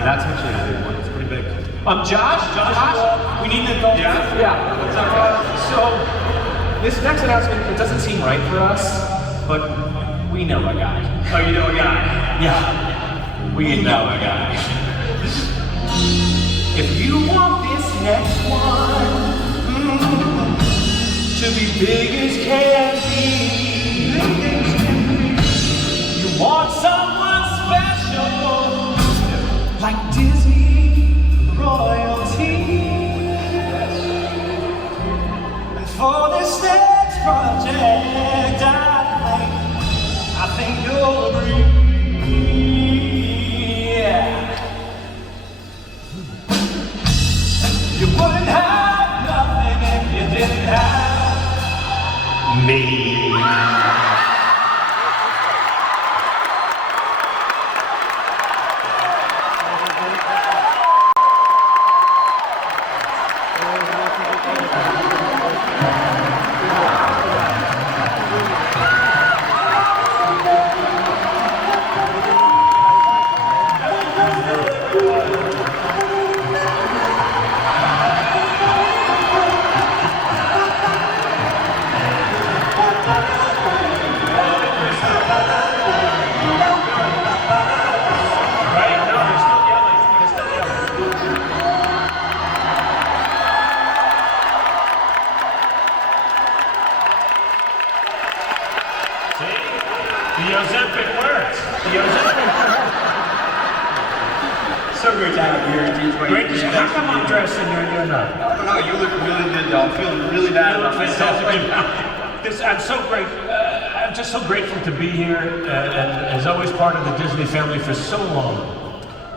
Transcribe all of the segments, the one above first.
that's actually a big one. It's pretty big. Josh, we need an adult. Yeah. What's up? So, this next announcement, it doesn't seem right for us, but we know a guy. Oh, you know a guy? Yeah. We know a guy. If you want this next one to be big as can be, you want someone special like Disney royalty. And for this next project, I think you'll agree. You wouldn't have nothing if you didn't have me. So great to have you here at D23. Great to see you. How come I'm dressed and you're not? I don't know, you look really good though. I'm feeling really bad about myself right now. I'm so great. I'm just so grateful to be here and as always part of the Disney family for so long.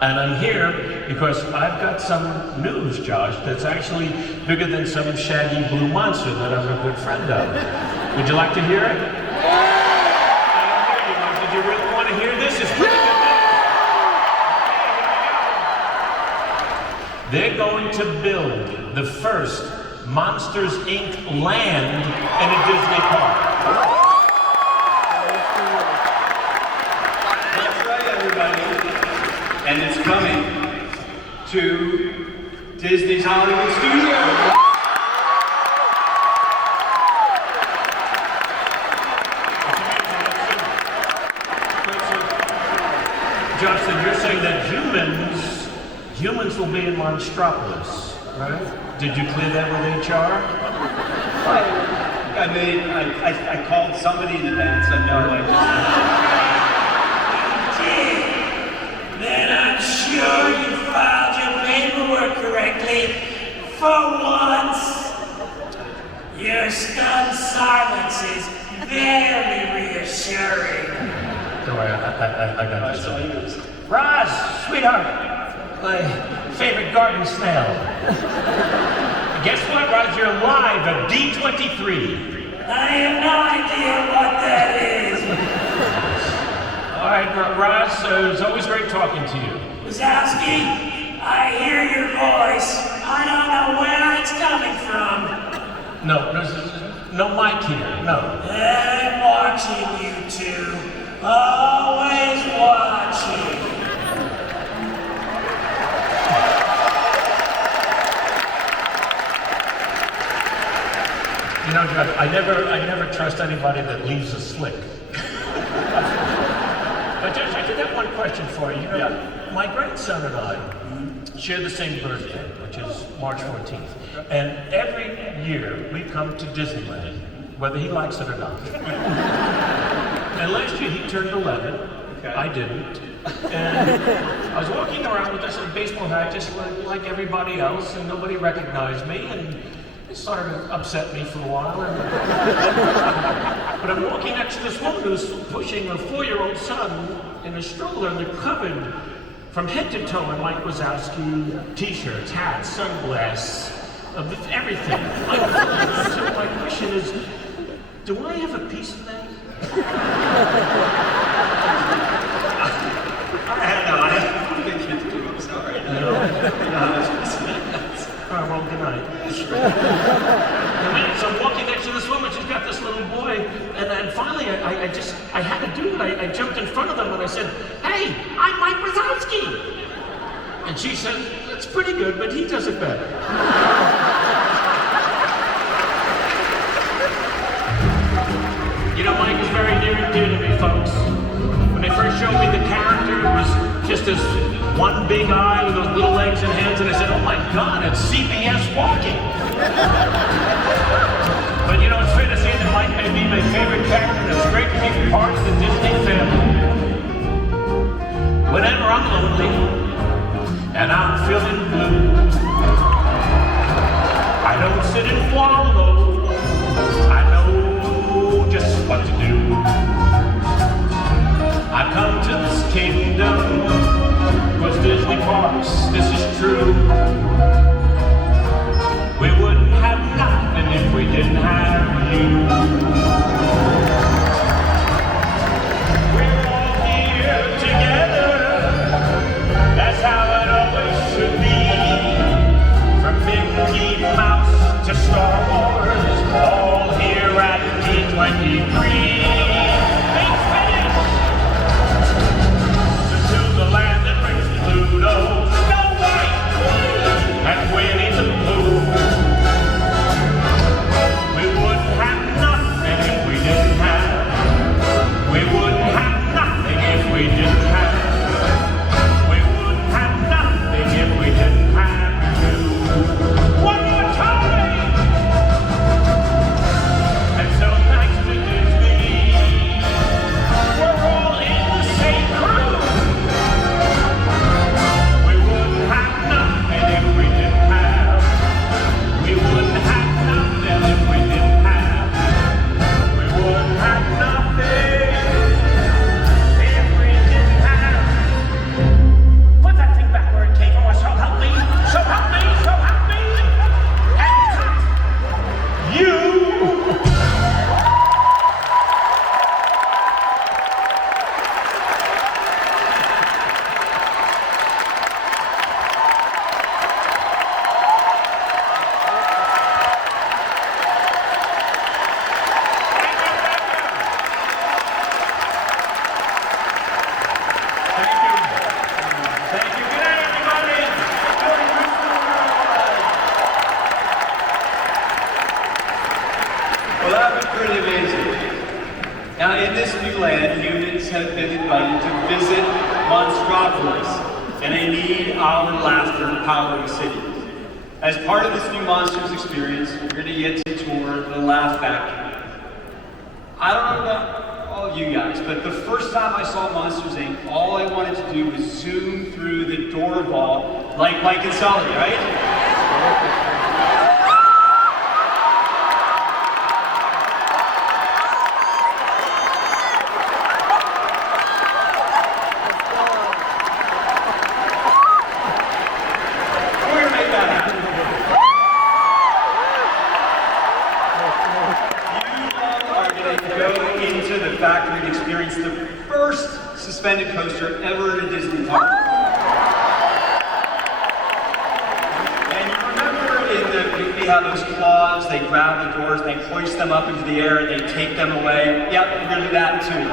And I'm here because I've got some news, Josh, that's actually bigger than some shaggy blue monster that I'm a good friend of. Would you like to hear it? Did you really want to hear this? It's pretty good. They're going to build the first Monsters, Inc. land in a Disney park. That's right, everybody. And it's coming to Disney's Hollywood Studios. Justin, you're saying that humans will be in Monstropolis, right? Did you clear that with HR? I called somebody in advance. I know. Then I'm sure you filed your paperwork correctly for once. Your stunned silence is very reassuring. Don't worry, I got this. Roz, sweetheart. My favorite garden snail. Guess what, Roz? You're live at D23. I have no idea what that is. All right, Roz, it's always great talking to you. Wazowski, I hear your voice. I don't know where it's coming from. No, there's no mic here, no. I'm watching you two. Always watching. You know, I never trust anybody that leaves a slick. But Josh, I did have one question for you. You know, my grandson and I share the same birthday, which is March 14th. And every year we come to Disneyland, whether he likes it or not. And last year he turned 11. Okay. I didn't. And I was walking around with this baseball hat just like everybody else, and nobody recognized me. And it sort of upset me for a while. But I'm walking next to this woman who's pushing a 4-year-old son in a stroller, and they're covered from head to toe in Mike Wazowski t-shirts, hats, sunglasses, everything. So my question is, do I have a piece of that? I don't think you do. I'm sorry. All right, well, good night. So I'm walking next to this woman, she's got this little boy, and then finally I had to do it. I jumped in front of them and I said, "Hey, I'm Mike Wazowski." And she said, it's pretty good, but he does it better. You know, Mike is very near and dear to me, folks. When they first showed me the character, it was just this one big eye with those little legs and hands, and I said, oh my God, it's CBS walking. But you know, it's fair to say that Mike may be my favorite character, and it's great to be part of the Disney family. Whenever I'm lonely, and I'm feeling blue, I don't sit and wallow, I know just what to do. I come to this kingdom, 'cause Disney parks, this is true. We wouldn't have nothing if we didn't have you. We're all here together, that's how it always should be. From Mickey Mouse to Star Wars, all here at D23. Big finish! To the land that brings Pluto, Snow White, and Winnie the Pooh. We wouldn't have nothing if we didn't have. We wouldn't have nothing if we didn't have. We wouldn't have nothing if we didn't have you. One more time! And so thanks to Disney, we're all in the same crew. We wouldn't have nothing if we didn't have. We wouldn't have nothing if we didn't have. We wouldn't have nothing if we didn't have. Put that thing back where it came from. So help me, so help me, so help me. And cut you. Thank you. Thank you. Good night, everybody. Well, that was pretty amazing. Now, in this new land, humans have been invited to visit Monstropolis, and they need our laughter to power the city. As part of this new Monsters experience, we're going to get to tour the Laugh Factory. I don't know about all of you guys, but the first time I saw Monsters Inc., all I wanted to do was zoom through the door vault like Mike and Sully, right? We're gonna make that happen. You all are gonna go into the factory and experience the first suspended coaster ever at a Disney park. And you remember in the movie how those claws, they grab the doors, they hoist them up into the air, and they take them away? Yep, we're gonna do that too.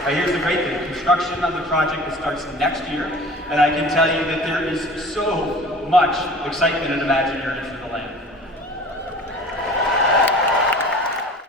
Now, here's the great thing. Construction on the project that starts next year, and I can tell you that there is so much excitement and Imagineering for the